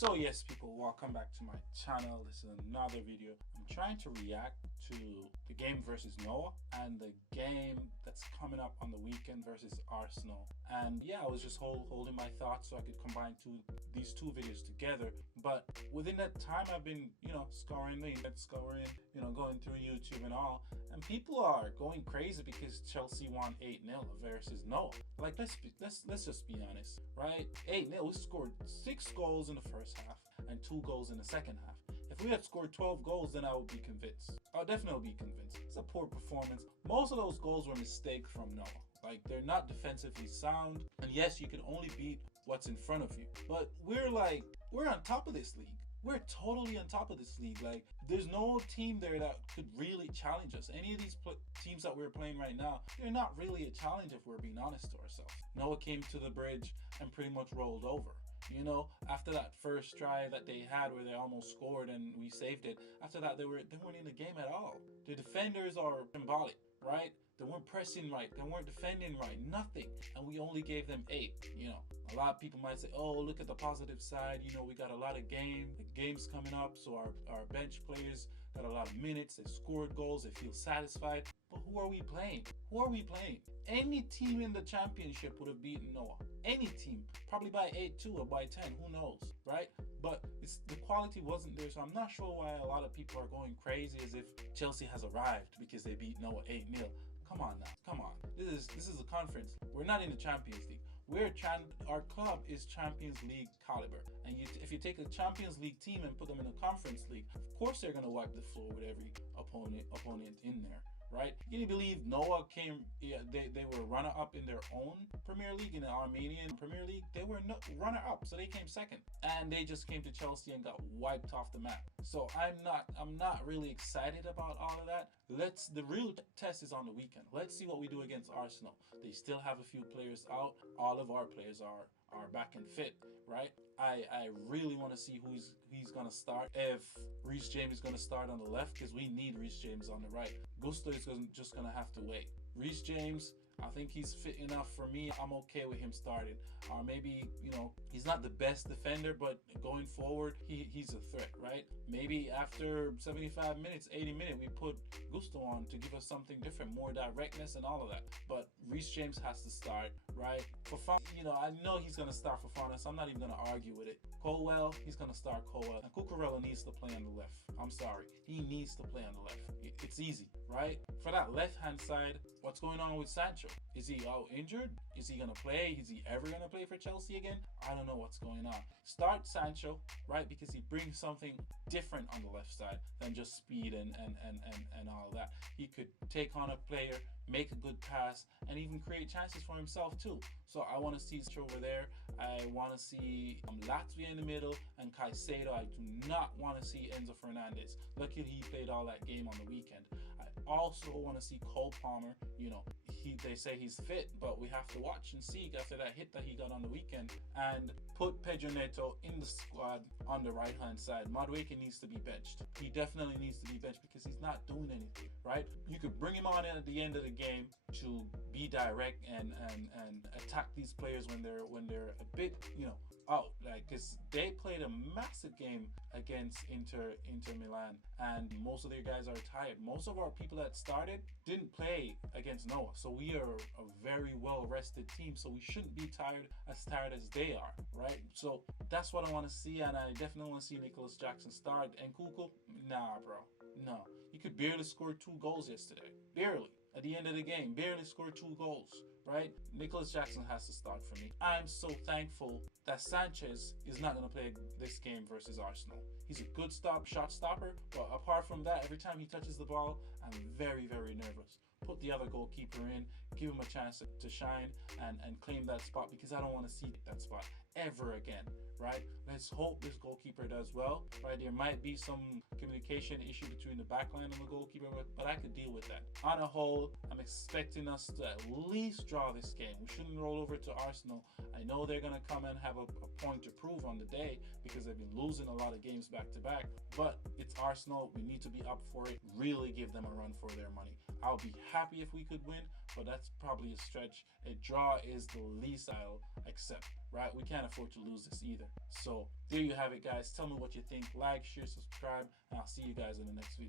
So yes, people, welcome back to my channel. This is another video. I'm trying to react to the game versus Noah and the game that's coming up on the weekend versus Arsenal. And yeah, I was just holding my thoughts so I could combine these two videos together. But within that time, I've been, scouring the internet, going through YouTube and all. And people are going crazy because Chelsea won 8-0 versus Noah. Like, let's just be honest, right? 8-0, we scored 6 goals in the first half and 2 goals in the second half. If we had scored 12 goals, then I would be convinced. I'll definitely be convinced. It's a poor performance. Most of those goals were mistakes from Noah. Like, they're not defensively sound. And yes, you can only beat what's in front of you. But we're on top of this league. We're totally on top of this league. Like, there's no team there that could really challenge us. Any of these teams that we're playing right now, they're not really a challenge if we're being honest to ourselves. Noah came to the bridge and pretty much rolled over. After that first try that they had where they almost scored and we saved it, after that they weren't in the game at all. The defenders are symbolic, right? They weren't pressing right, they weren't defending right, nothing. And we only gave them 8. A lot of people might say, oh, look at the positive side, we got a lot of games coming up, so our bench players got a lot of minutes, they scored goals, they feel satisfied. But who are we playing? Any team in the championship would have beaten Noah. Any team, probably by 8-2 or by 10, who knows, right? But the quality wasn't there, so I'm not sure why a lot of people are going crazy as if Chelsea has arrived because they beat Noah 8-0. Come on now, come on. This is a conference. We're not in the Champions League. Our club is Champions League caliber. And if you take a Champions League team and put them in a Conference League, of course they're gonna wipe the floor with every opponent in there. Right? Can you believe Noah came? Yeah, they were runner-up in their own Premier League, in the Armenian Premier League. They were runner-up, so they came second, and they just came to Chelsea and got wiped off the map. So I'm not really excited about all of that. The real test is on the weekend. Let's see what we do against Arsenal. They still have a few players out. All of our players are back and fit, right? I really want to see who he's gonna start. If Reece James is gonna start on the left, because we need Reece James on the right. Gusto is just gonna have to wait. Reece James, I think he's fit enough for me. I'm okay with him starting. Or maybe, he's not the best defender, but going forward, he's a threat, right? Maybe after 75 minutes, 80 minutes, we put Gusto on to give us something different, more directness and all of that. But Reece James has to start, right? Fofana, I know he's going to start Fofana, so I'm not even going to argue with it. Colwell, he's going to start Colwell. And Cucurella needs to play on the left. I'm sorry. He needs to play on the left. It's easy, right? For that left-hand side, what's going on with Sancho? Is he out injured? Is he going to play? Is he ever going to play for Chelsea again? I don't know what's going on. Start Sancho, right? Because he brings something different on the left side than just speed and all that. He could take on a player, make a good pass, and even create chances for himself too. So I want to see Sancho over there. I want to see Latvia in the middle and Caicedo. I do not want to see Enzo Fernandez. Luckily he played all that game on the weekend. I also want to see Cole Palmer. They say he's fit, but we have to watch and see after that hit that he got on the weekend. And put Pedro Neto in the squad on the right hand side. Madueke needs to be benched. He definitely needs to be benched because he's not doing anything, right? You could bring him on in at the end of the game to be direct and attack these players when they're a bit out, like, because they played a massive game against Inter Milan, and most of their guys are tired. Most of our people that started didn't play against Noah, so we are a very well rested team, so we shouldn't be tired as they are, right? So that's what I want to see, and I definitely want to see Nicholas Jackson start. And Kuku, nah bro, no. He could barely score 2 goals yesterday, barely. At the end of the game, barely scored 2 goals, right? Nicholas Jackson has to start for me. I'm so thankful that Sanchez is not going to play this game versus Arsenal. He's a good shot stopper, but apart from that, every time he touches the ball, I'm very, very nervous. Put the other goalkeeper in, give him a chance to shine and claim that spot, because I don't want to see that spot ever again, right? Let's hope this goalkeeper does well, right? There might be some communication issue between the backline and the goalkeeper, but I could deal with that. On a whole, I'm expecting us to at least draw this game. We shouldn't roll over to Arsenal. I know they're going to come and have a point to prove on the day because they've been losing a lot of games back to back, but it's Arsenal. We need to be up for it. Really give them a run for their money. I'll be happy if we could win, but that's probably a stretch. A draw is the least I'll accept, right? We can't afford to lose this either. So there you have it, guys. Tell me what you think. Like, share, subscribe, and I'll see you guys in the next video.